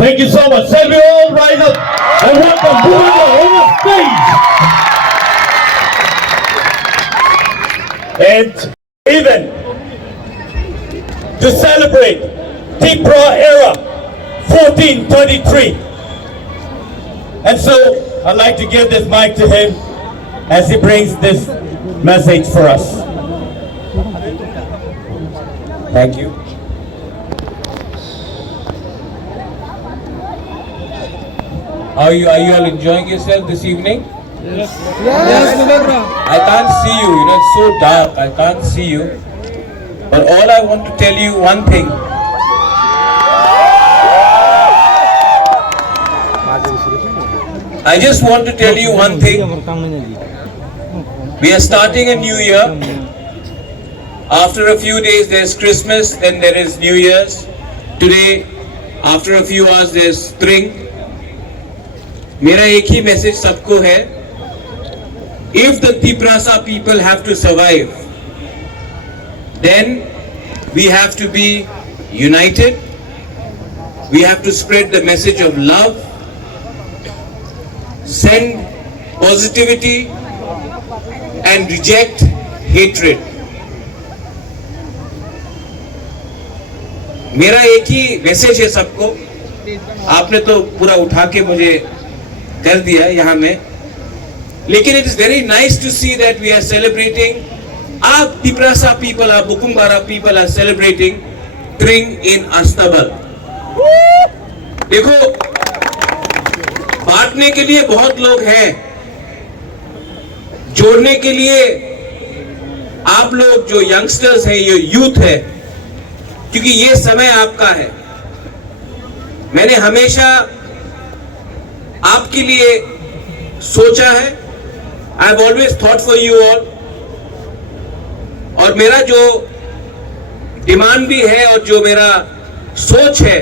Thank you so much. Shall we all rise up and welcome Bhuvendra on the stage? And even to celebrate Tipra era 1433. And so I'd like to give this mic to him as he brings this message for us. Thank you. Are you all enjoying yourself this evening? Yes, Bhuvendra. I can't see you, it's so dark, I can't see you. But all I want to tell you one thing. I just want to tell you one thing. We are starting a new year. After a few days there's Christmas, then there is New Year's. Today, after a few hours there's spring. मेरा एक ही message सबको है. If the Tiprasa people have to survive, then we have to be united. We have to spread the message of love, send positivity and reject hatred. मेरा एक ही message है सबको. आपने तो पूरा उठा के मुझे कर दिया यहाँ में, लेकिन it is very nice to see that we are celebrating. Our Tiprasa people, our Bukumbara people are celebrating spring in Astabal. देखो, बांटने के लिए बहुत लोग हैं, जोड़ने के लिए आप लोग जो यंगस्टर्स हैं, ये यूथ है, क्योंकि ये समय आपका है. मैंने हमेशा आपके लिए सोचा है. I have always thought for you all. और मेरा जो डिमांड भी है और जो मेरा सोच है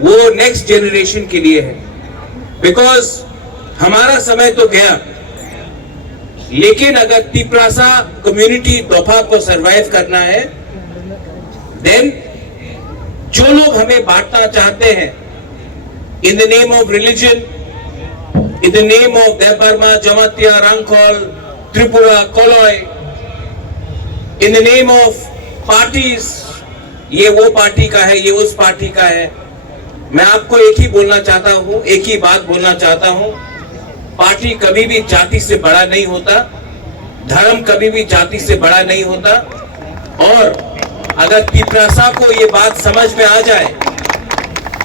वो नेक्स्ट जनरेशन के लिए है. बिकॉज हमारा समय तो गया, लेकिन अगर तिप्रासा कम्युनिटी दोफा को सरवाइव करना है, देन जो लोग हमें बांटना चाहते हैं in the name of religion, in the name of Debarma, Jamatia, Rangkol, Tripura, Koloi, in the name of parties, ये वो पार्टी का है, ये उस पार्टी का है. मैं आपको एक ही बोलना चाहता हूँ, एक ही बात बोलना चाहता हूँ. पार्टी कभी भी जाति से बड़ा नहीं होता, धर्म कभी भी जाति से बड़ा नहीं होता. और अगर तिप्रासा को ये बात समझ में आ जाए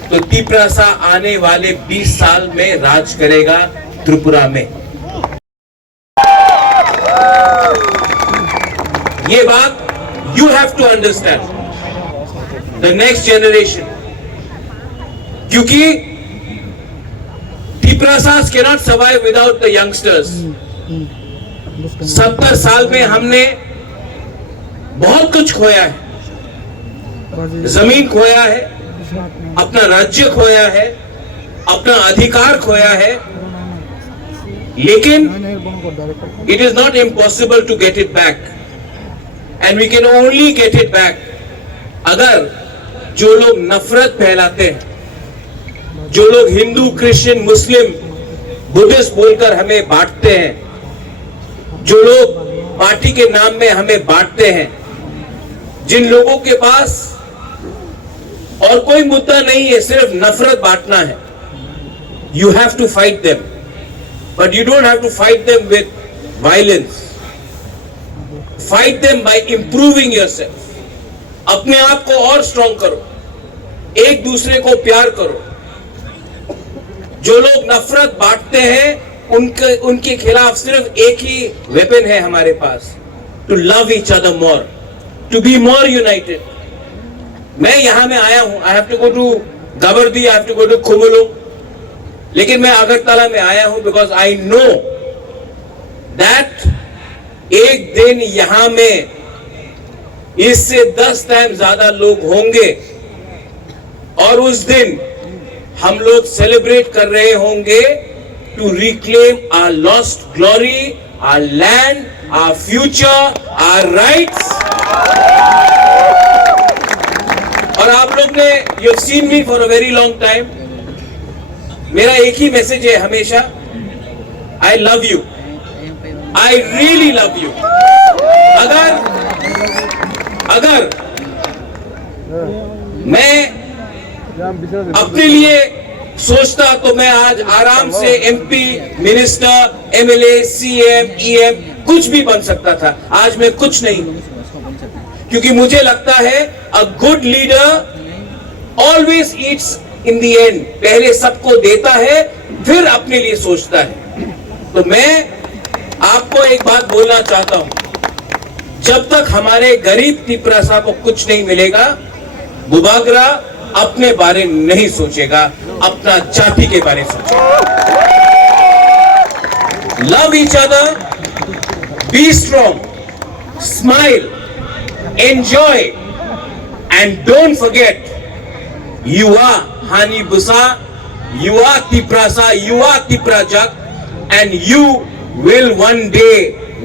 तो तिप्रासा आने वाले 20 साल में राज करेगा त्रिपुरा में. ये बात you have to understand, the next generation. क्योंकि Tiprasas can not survive without the youngsters. 70 साल में हमने बहुत कुछ खोया है. जमीन खोया है, अपना राज्य खोया है, अपना अधिकार खोया है, लेकिन it is not impossible to get it back, and we can only get it back अगर जो लोग नफरत फैलाते हैं, जो लोग हिंदू, क्रिश्चियन, मुस्लिम, बुद्धिस्ट बोलकर हमें बांटते हैं, जो लोग पार्टी के नाम में हमें बांटते हैं, जिन लोगों के पास और कोई मुद्दा नहीं है, सिर्फ नफरत बांटना है. You have to fight them, but you don't have to fight them with violence. Fight them by improving yourself. अपने आप को और स्ट्रॉन्ग करो, एक दूसरे को प्यार करो. जो लोग नफरत बांटते हैं उनके खिलाफ सिर्फ एक ही वेपन है हमारे पास, to love each other more, to be more united. मैं यहां में आया हूं, I have to go to गवर्दी, I have to go to Khumulwng, लेकिन मैं अगरतला में आया हूं बिकॉज आई नो दैट एक दिन यहां में इससे 10 टाइम ज्यादा लोग होंगे और उस दिन हम लोग सेलिब्रेट कर रहे होंगे to reclaim our lost glory, our land, our future, our rights. और आप लोग ने, you have seen me for a very long time. मेरा एक ही मैसेज है हमेशा, I love you, I really love you. अगर मैं अपने लिए सोचता तो मैं आज आराम से MP, minister, MLA, CM, EM कुछ भी बन सकता था। आज मैं कुछ नहीं, क्योंकि मुझे लगता है a good leader always Yeats in the end. पहले सबको देता है फिर अपने लिए सोचता है। तो मैं आपको एक बात बोलना चाहता हूं, जब तक हमारे गरीब तिपरासा को कुछ नहीं मिलेगा, बुबागरा अपने बारे में नहीं सोचेगा, अपना जाति के बारे में सोचेगा। Love each other, be strong, smile, enjoy and don't forget you are Hani Busa, you are Tiprasa, you are Tiprajak, and you will one day,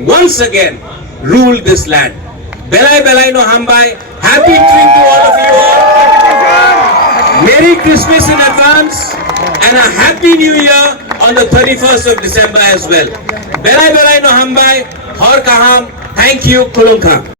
once again, rule this land. Belai Belai no Hambai, happy trip to all of you all. Merry Christmas in advance and a Happy New Year on the 31st of December as well. Belai Belai no Hambai, Hor Kaham, thank you, Kulungka.